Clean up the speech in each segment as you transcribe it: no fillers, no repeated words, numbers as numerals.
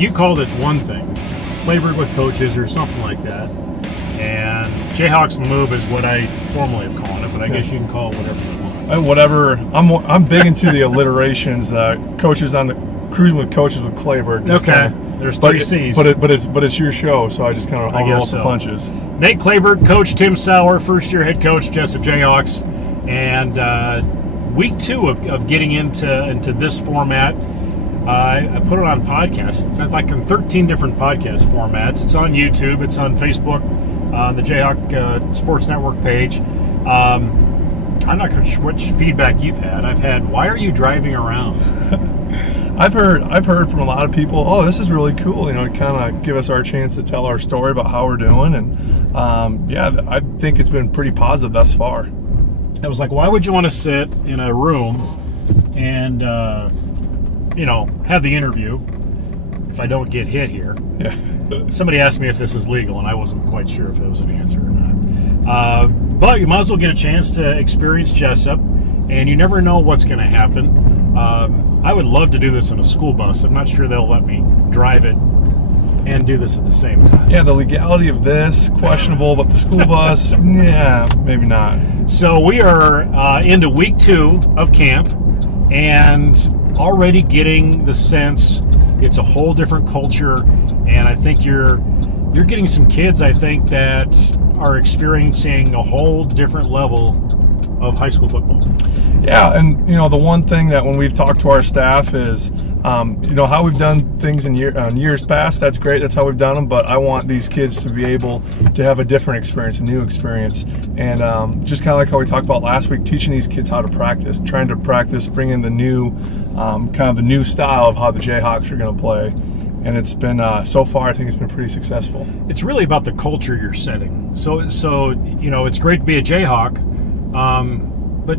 you called it one thing, Clayberg with coaches or something like that, and Jayhawks on the Move is what I formally am calling it, but I guess you can call it whatever you want. Whatever. I'm big into the alliterations. Coaches on the Cruising with Coaches with Clayberg. Okay. There's three C's. But it's your show, so I just kind of roll the punches. Nate Clayberg, Coach Tim Sauer, first-year head coach, Jesup J-Hawks, and week 2 of getting into this format. I put it on podcast. It's like in 13 different podcast formats. It's on YouTube. It's on Facebook, on the Jayhawk Sports Network page. I'm not sure which feedback you've had. I've had, why are you driving around? I've heard from a lot of people, oh, this is really cool, to kind of give us our chance to tell our story about how we're doing. And I think it's been pretty positive thus far. I was like, why would you want to sit in a room and, have the interview if I don't get hit here? Yeah. Somebody asked me if this is legal, and I wasn't quite sure if it was an answer or not. But you might as well get a chance to experience Jesup, and you never know what's going to happen. I would love to do this in a school bus. I'm not sure they'll let me drive it and do this at the same time. Yeah, the legality of this, questionable, but the school bus, yeah, maybe not. So we are into week 2 of camp, and already getting the sense it's a whole different culture, and I think you're getting some kids, I think, that are experiencing a whole different level of high school football. Yeah, and the one thing that when we've talked to our staff is, how we've done things in years past. That's great. That's how we've done them. But I want these kids to be able to have a different experience, a new experience, and just kind of like how we talked about last week, teaching these kids how to practice, trying to practice, bring in the new, kind of the new style of how the Jayhawks are going to play. And it's been so far, I think it's been pretty successful. It's really about the culture you're setting. So it's great to be a Jayhawk, but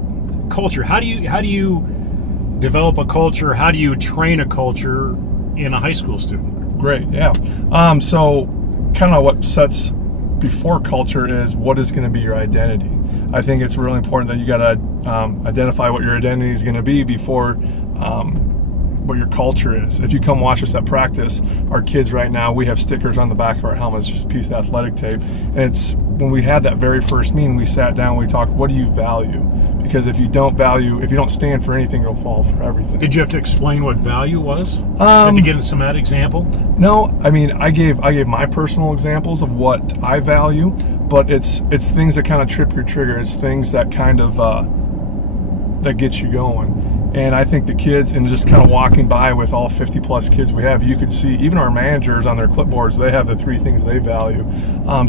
culture. How do you develop a culture? How do you train a culture in a high school student? Great, yeah. So kind of what sets before culture is what is going to be your identity. I think it's really important that you got to identify what your identity is going to be before what your culture is. If you come watch us at practice, our kids right now, we have stickers on the back of our helmets, just a piece of athletic tape. And it's when we had that very first meeting, we sat down, we talked, what do you value? Because if you don't stand for anything, you'll fall for everything. Did you have to explain what value was? Have to get into some of that example? No, I mean, I gave my personal examples of what I value, but it's things that kind of trip your trigger. It's things that kind of that get you going. And I think the kids, and just kind of walking by with all 50 plus kids we have, you could see even our managers on their clipboards, they have the 3 things they value.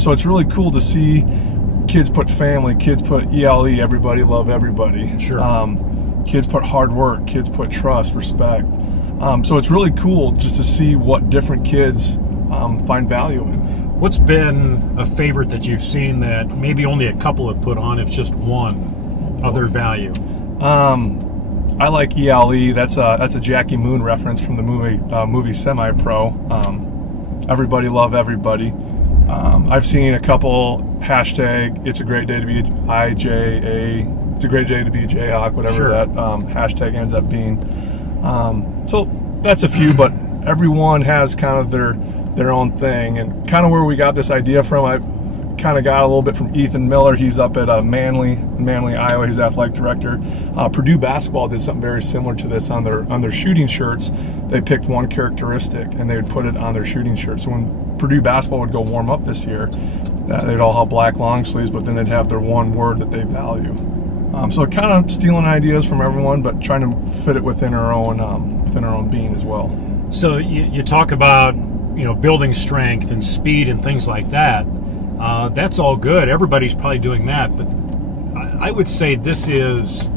So it's really cool to see kids put family, kids put ELE, everybody love everybody. Sure. Kids put hard work, kids put trust, respect. So it's really cool just to see what different kids find value in. What's been a favorite that you've seen that maybe only a couple have put on, if just one, of their value? I like ELE. That's a Jackie Moon reference from the movie Semi-Pro. Everybody love everybody. I've seen a couple hashtag it's a great day to be IJA, it's a great day to be a Jayhawk, whatever Sure. that hashtag ends up being. So that's a few, but everyone has kind of their own thing, and kind of where we got this idea from, I kind of got a little bit from Ethan Miller. He's up at Manly, Iowa. He's athletic director. Purdue basketball did something very similar to this on their shooting shirts. They picked one characteristic and they would put it on their shooting shirt. So when Purdue basketball would go warm up this year, they'd all have black long sleeves, but then they'd have their one word that they value. So kind of stealing ideas from everyone, but trying to fit it within our own being as well. So you talk about building strength and speed and things like that. That's all good. Everybody's probably doing that, but I would say this is,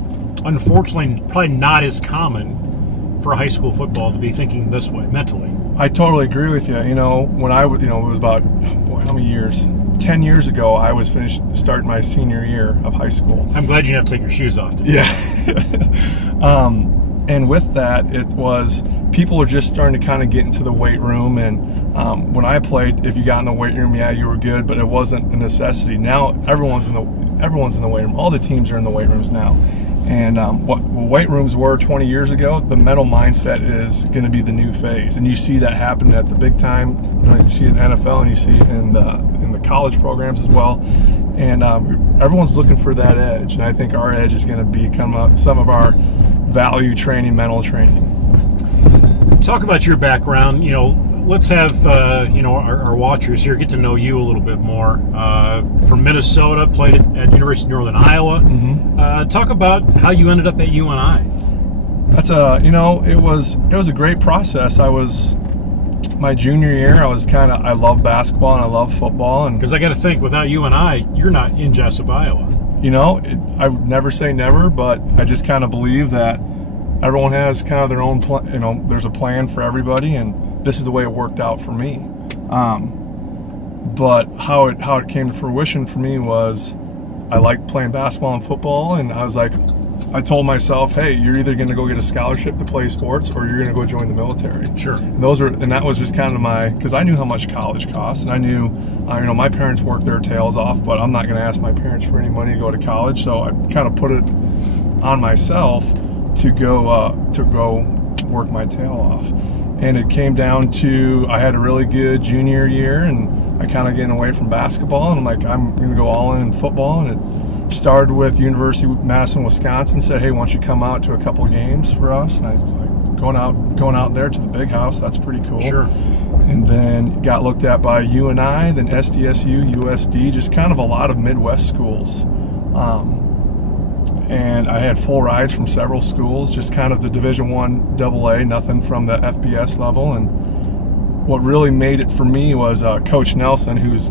unfortunately, probably not as common for high school football to be thinking this way mentally. I totally agree with you. When I was, it was about, how many years? 10 years ago, I was starting my senior year of high school. I'm glad you didn't have to take your shoes off. Yeah. And with that, it was, people are just starting to kind of get into the weight room. And when I played, if you got in the weight room, yeah, you were good, but it wasn't a necessity. Now everyone's in the weight room. All the teams are in the weight rooms now. And what weight rooms were 20 years ago, the mental mindset is going to be the new phase, and you see that happen at the big time. You see it in NFL, and you see it in the college programs as well. And everyone's looking for that edge, and I think our edge is going to become some of our value training, mental training. Talk about your background. Let's have our watchers here get to know you a little bit more. From Minnesota, played at University of Northern Iowa. Mm-hmm. Talk about how you ended up at UNI. That's it was a great process. My junior year, I love basketball and I love football, and because I got to think, without UNI, you're not in Jesup, Iowa. I would never say never, but I just kind of believe that everyone has kind of their own plan. There's a plan for everybody, and this is the way it worked out for me. But how it came to fruition for me was I liked playing basketball and football, and I told myself, hey, you're either going to go get a scholarship to play sports or you're going to go join the military. Sure. And that was just kind of because I knew how much college costs, and I knew, my parents worked their tails off, but I'm not going to ask my parents for any money to go to college, so I kind of put it on myself to go work my tail off. And it came down to, I had a really good junior year, and I kind of getting away from basketball, and I'm going to go all in football. And it started with University of Madison, Wisconsin, said, hey, why don't you come out to a couple games for us? And I was like, going out there to the big house, that's pretty cool. Sure. And then got looked at by UNI, then SDSU, USD, just kind of a lot of Midwest schools. And I had full rides from several schools, just kind of the Division I AA, nothing from the FBS level. And what really made it for me was Coach Nelson, who's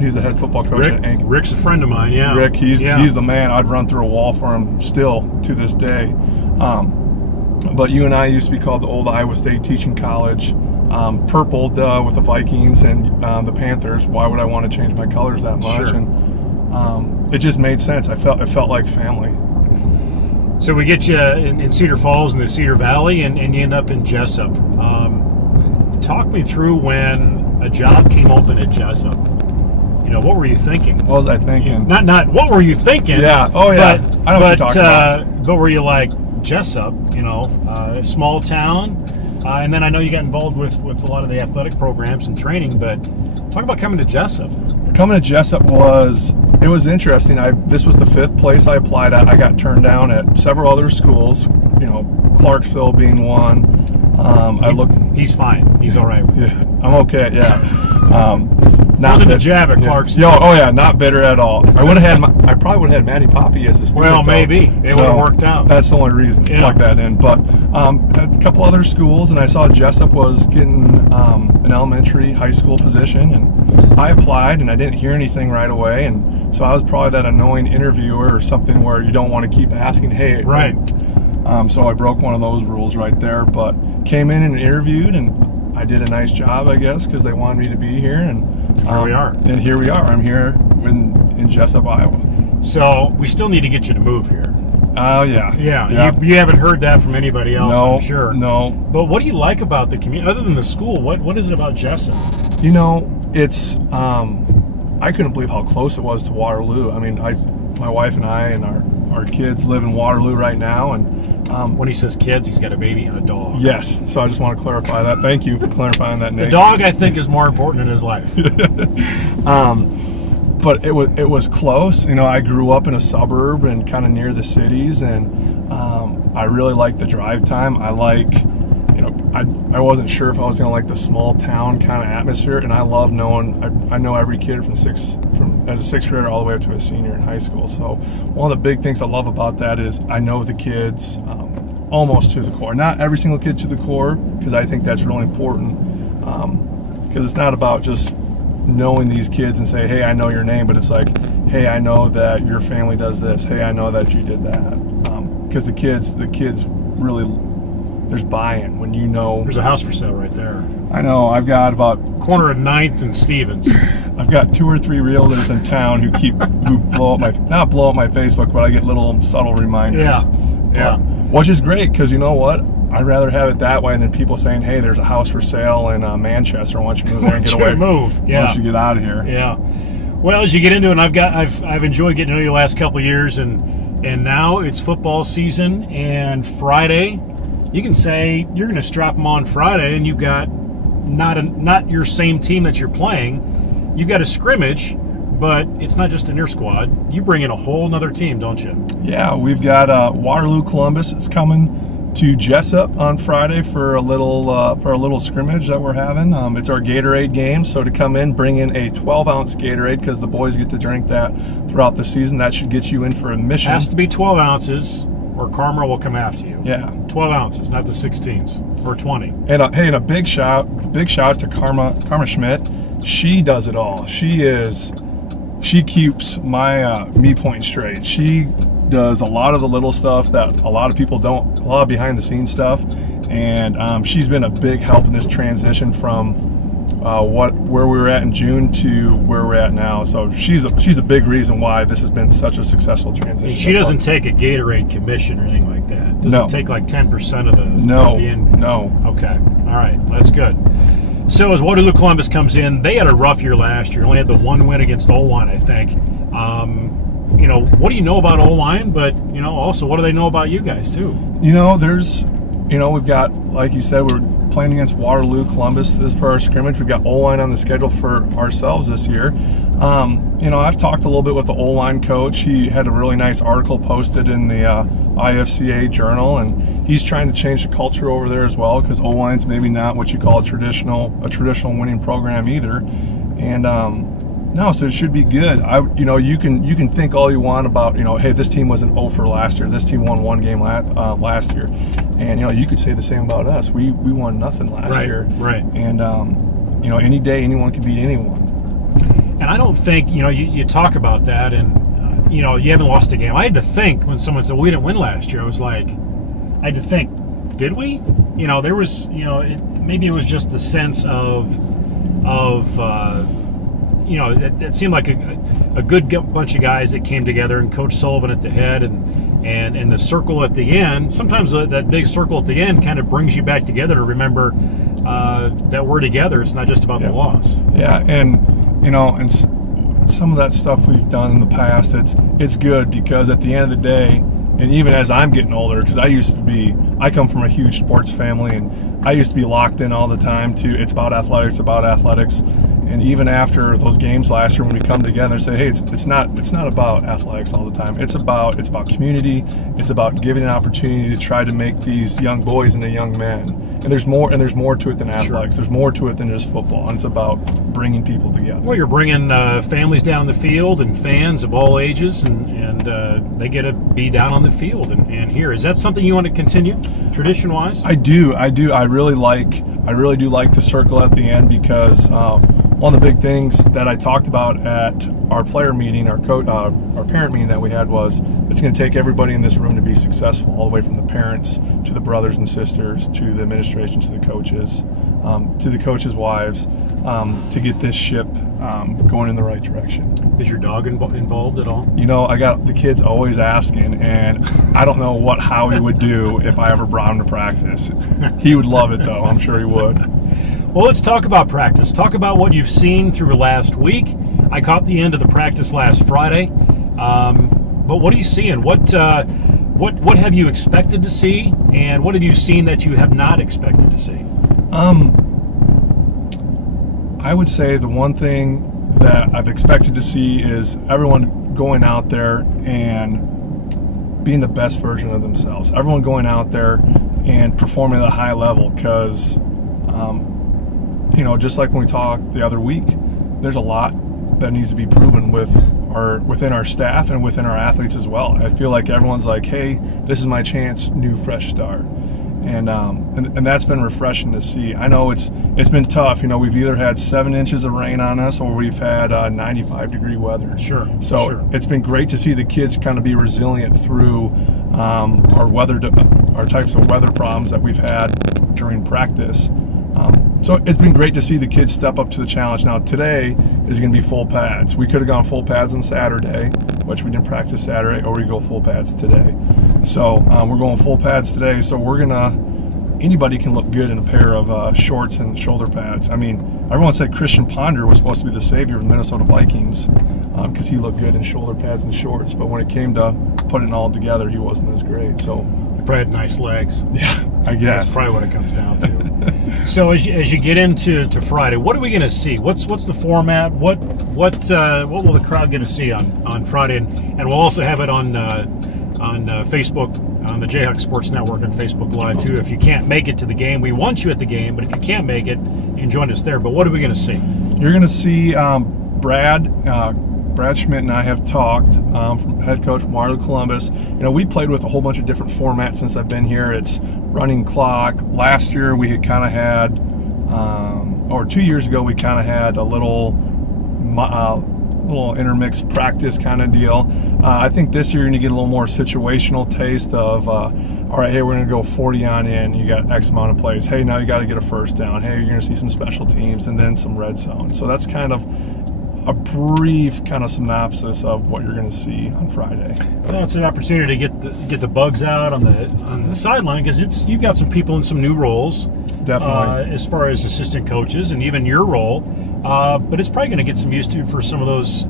he's the head football coach at Anchorage. Rick's a friend of mine, yeah. Rick, he's the man. I'd run through a wall for him still to this day. But UNI used to be called the Old Iowa State Teaching College. Purple with the Vikings and the Panthers. Why would I want to change my colors that much? Sure. And it just made sense. It felt like family. So we get you in Cedar Falls in the Cedar Valley, and you end up in Jesup. Talk me through when a job came open at Jesup. What were you thinking? What was I thinking? Not what were you thinking? Yeah. Oh yeah. I know what you're talking about. But were you like Jesup? Small town, and then I know you got involved with a lot of the athletic programs and training. But talk about coming to Jesup. Coming to Jesup was interesting. This was the 5th place I applied at. I got turned down at several other schools. Clarksville being one. He's fine. He's all right. Yeah, I'm okay. Yeah. Wasn't a jab at Clarksville. Yeah, not bitter at all. I probably would have had Matty Poppy as a student. Well, maybe it would have worked out. That's the only reason to plug that in. But a couple other schools, and I saw Jesup was getting an elementary, high school position, and I applied, and I didn't hear anything right away, and so I was probably that annoying interviewer or something where you don't want to keep asking, hey. Right. So I broke one of those rules right there, but came in and interviewed, and I did a nice job, I guess, because they wanted me to be here, and here we are. And here we are. I'm here in Jesup, Iowa. So we still need to get you to move here. Oh, yeah. Yeah. You haven't heard that from anybody else, I'm sure. No. But what do you like about the community, other than the school? What is it about Jesup? It's I couldn't believe how close it was to Waterloo. I mean, my wife and I and our kids live in Waterloo right now, and when he says kids, he's got a baby and a dog. Yes, so I just want to clarify that. Thank you for clarifying that, Nate. The dog, I think, is more important in his life. But it was close. I grew up in a suburb and kind of near the cities, and I really like the drive time. I like, I wasn't sure if I was going to like the small town kind of atmosphere, and I love knowing. I know every kid from as a sixth grader all the way up to a senior in high school. So one of the big things I love about that is I know the kids almost to the core. Not every single kid to the core, because I think that's really important. Because it's not about just knowing these kids and say, hey, I know your name, but it's like, hey, I know that your family does this. Hey, I know that you did that. Because the kids really, there's buy-in when you know. There's a house for sale right there. I know. I've got about corner of 9th and Stevens. I've got 2 or 3 realtors in town who blow up not blow up my Facebook, but I get little subtle reminders. Yeah. Which is great, because you know what? I'd rather have it that way than people saying, hey, there's a house for sale in Manchester. Why don't you move there and get away? Why don't you get out of here? Yeah. Well, as you get into it, I've enjoyed getting to know you the last couple of years, and And now it's football season, and Friday, you can say you're going to strap them on Friday, and you've got not your same team that you're playing. You've got a scrimmage, but it's not just in your squad. You bring in a whole nother team, don't you? Yeah, we've got Waterloo Columbus. It's coming to Jesup on Friday for a little scrimmage that we're having. It's our Gatorade game, so to come in, bring in a 12-ounce Gatorade because the boys get to drink that throughout the season. That should get you in for admission. Has to be 12 ounces, or Karma will come after you. Yeah, 12 ounces, not the 16s or 20. And and a big shout to Karma Schmidt. She does it all. She keeps me pointing straight. She does a lot of the little stuff that a lot of people don't, a lot of behind the scenes stuff, and she's been a big help in this transition from where we were at in June to where we're at now. So she's a big reason why this has been such a successful transition. And she doesn't take a Gatorade commission or anything like that. Doesn't take like 10% of the No. Okay, all right, that's good. So as Waterloo Columbus comes in, they had a rough year last year. Only had the one win against Olwine, I think. What do you know about Olwine? But also, what do they know about you guys too? We've got, like you said, we're playing against Waterloo Columbus this for our scrimmage. We've got Olwine on the schedule for ourselves this year. I've talked a little bit with the Olwine coach. He had a really nice article posted in the IFCA Journal, and he's trying to change the culture over there as well, because Olwine's maybe not what you call a traditional winning program either. And no, so it should be good. You can think all you want about, hey, this team wasn't 0 for last year. This team won one game last year, and you could say the same about us. We won nothing last year, right? And any day anyone can beat anyone. And I don't think you talk about that, and you haven't lost a game. I had to think when someone said we didn't win last year. I was like, I had to think, did we? There was maybe it was just the sense of. It seemed like a good bunch of guys that came together, and Coach Sullivan at the head, and the circle at the end. Sometimes that big circle at the end kind of brings you back together to remember that we're together. It's not just about the loss. Yeah, and and some of that stuff we've done in the past, it's good, because at the end of the day, and even as I'm getting older, because I come from a huge sports family, and I used to be locked in all the time to it's about athletics. And even after those games last year, when we come together and say, hey, it's not about athletics all the time. It's about community. It's about giving an opportunity to try to make these young boys into young men. And there's more to it than athletics. Sure. There's more to it than just football. And it's about bringing people together. Well, you're bringing families down the field and fans of all ages, and they get to be down on the field and here. Is that something you want to continue, tradition-wise? I do. I really do like the circle at the end, because one of the big things that I talked about at our player meeting, our parent meeting that we had, was it's going to take everybody in this room to be successful, all the way from the parents to the brothers and sisters to the administration to the coaches wives, to get this ship going in the right direction. Is your dog involved at all? I got the kids always asking, and I don't know what Howie would do if I ever brought him to practice. He would love it, though. I'm sure he would. Well, let's talk about practice. Talk about what you've seen through last week. I caught the end of the practice last Friday. But what are you seeing? What have you expected to see, and what have you seen that you have not expected to see? I would say the one thing that I've expected to see is everyone going out there and being the best version of themselves. Everyone going out there and performing at a high level, because just like when we talked the other week, there's a lot that needs to be proven within our staff and within our athletes as well. I feel like everyone's like, hey, this is my chance, new fresh start. And that's been refreshing to see. I know it's been tough. We've either had 7 inches of rain on us, or we've had 95-degree weather. Sure. So it's been great to see the kids kind of be resilient through our types of weather problems that we've had during practice. So it's been great to see the kids step up to the challenge. Now today is going to be full pads. We could have gone full pads on Saturday, which we didn't practice Saturday, or we go full pads today. So we're going full pads today. So anybody can look good in a pair of shorts and shoulder pads. I mean, everyone said Christian Ponder was supposed to be the savior of the Minnesota Vikings. because he looked good in shoulder pads and shorts. But when it came to putting it all together, he wasn't as great. So he probably had nice legs. Yeah, I guess that's probably what it comes down to. So as you get into Friday, what are we going to see? What's the format? What will the crowd get to see on Friday? And we'll also have it on Facebook, on the J-Hawk Sports Network and Facebook Live too. If you can't make it to the game, we want you at the game. But if you can't make it, you can join us there. But what are we going to see? You're going to see Brad Schmidt and I have talked, from head coach from Waterloo Columbus. We played with a whole bunch of different formats since I've been here. It's running clock. Last year we had kind of had, or 2 years ago we kind of had a little intermixed practice kind of deal. I think this year you're going to get a little more situational taste of, all right, hey, we're going to go 40 on in. You got X amount of plays. Hey, now you got to get a first down. Hey, you're going to see some special teams and then some red zone. So that's kind of a brief kind of synopsis of what you're going to see on Friday. Well, it's an opportunity to get the bugs out on the sideline, because you've got some people in some new roles. Definitely. As far as assistant coaches and even your role, but it's probably going to get some used to for some of those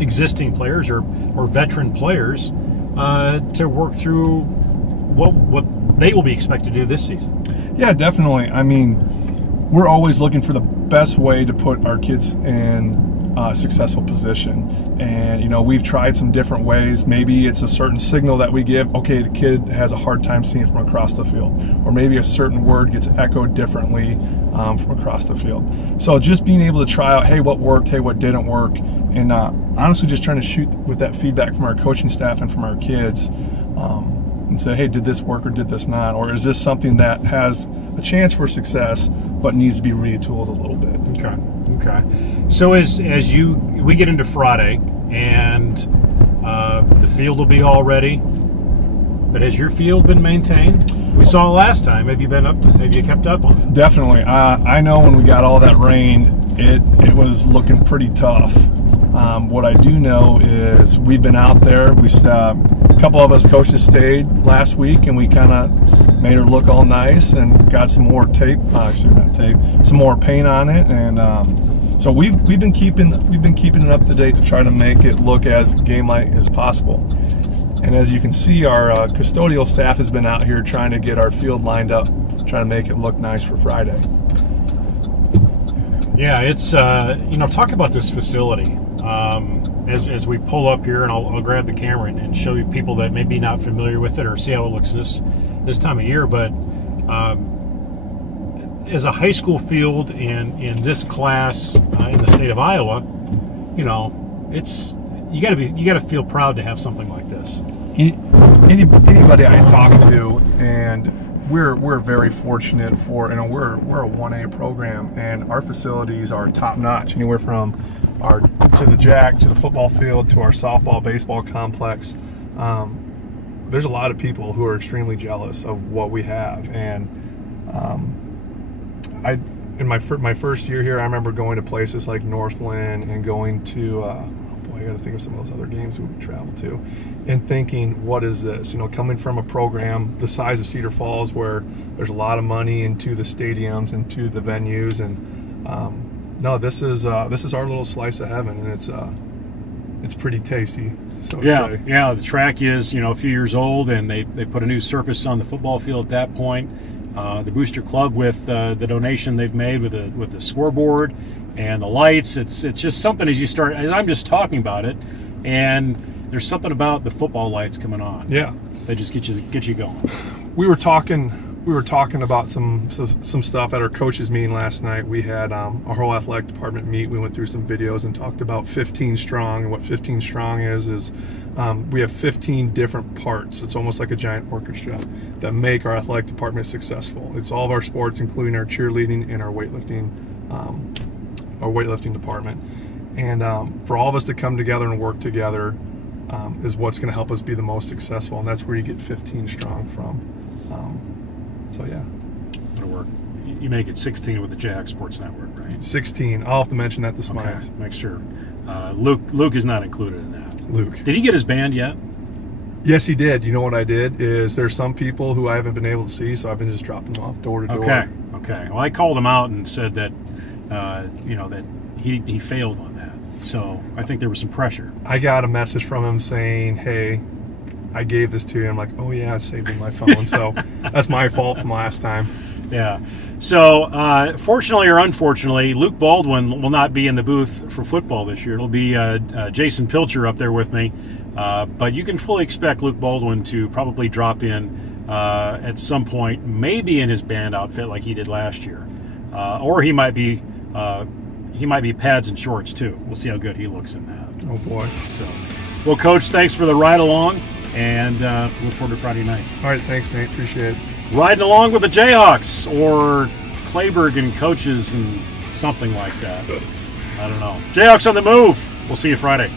existing players or veteran players to work through what they will be expected to do this season. Yeah, definitely. I mean, we're always looking for the best way to put our kids in a successful position. And, we've tried some different ways. Maybe it's a certain signal that we give. Okay, the kid has a hard time seeing from across the field. Or maybe a certain word gets echoed differently from across the field. So just being able to try out, hey, what worked, hey, what didn't work. And honestly just trying to shoot with that feedback from our coaching staff and from our kids. And say, hey, did this work or did this not? Or is this something that has a chance for success but needs to be retooled a little bit? Okay. So as we get into Friday, and the field will be all ready, but has your field been maintained? We saw it last time. Have you kept up on it? Definitely. I know when we got all that rain, it was looking pretty tough. What I do know is we've been out there. A couple of us coaches stayed last week, and we kind of made her look all nice and got some more some more paint on it, and so we've been keeping it up to date to try to make it look as game-like as possible. And as you can see, our custodial staff has been out here trying to get our field lined up, trying to make it look nice for Friday. Yeah, it's talk about this facility. As we pull up here, and I'll grab the camera and show you people that may be not familiar with it or see how it looks this time of year. But as a high school field in this class in the state of Iowa, it's you got to feel proud to have something like this. Anybody I talk to, and we're very fortunate for, we're a 1A program, and our facilities are top notch. Anywhere from to the JAC, to the football field, to our softball, baseball complex. There's a lot of people who are extremely jealous of what we have, and in my first year here, I remember going to places like Northland and going to I got to think of some of those other games we would travel to, and thinking, what is this? Coming from a program the size of Cedar Falls, where there's a lot of money into the stadiums and to the venues, and no, this is our little slice of heaven, and it's pretty tasty. So to say. Yeah. The track is a few years old, and they put a new surface on the football field at that point. The Booster Club, with the donation they've made with the scoreboard and the lights, it's just something as I'm just talking about it, and there's something about the football lights coming on. Yeah, they just get you going. We were talking about some stuff at our coaches meeting last night. We had our whole athletic department meet. We went through some videos and talked about 15 strong, and what 15 strong is we have 15 different parts. It's almost like a giant orchestra that make our athletic department successful. It's all of our sports, including our cheerleading and our weightlifting department. And for all of us to come together and work together is what's going to help us be the most successful, and that's where you get 15 strong from. So yeah, it'll work. You make it 16 with the J-Hawk Sports Network, right? 16. I'll have to mention that this morning. Okay, make sure. Luke is not included in that. Luke. Did he get his band yet? Yes, he did. You know what I did is there's some people who I haven't been able to see, so I've been just dropping them off door to door. Okay. Well, I called him out and said that that he failed on that. So I think there was some pressure. I got a message from him saying, "Hey, I gave this to you." I'm like, "Oh yeah, I saved it in my phone." So that's my fault from last time. Yeah. So, fortunately or unfortunately, Luke Baldwin will not be in the booth for football this year. It'll be Jason Pilcher up there with me. But you can fully expect Luke Baldwin to probably drop in at some point, maybe in his band outfit like he did last year, or he might be pads and shorts too. We'll see how good he looks in that. Oh boy. So, well, Coach, thanks for the ride along, and look forward to Friday night. All right, thanks, Nate. Appreciate it. Riding along with the Jayhawks or Clayberg and coaches and something like that. I don't know. Jayhawks on the move. We'll see you Friday.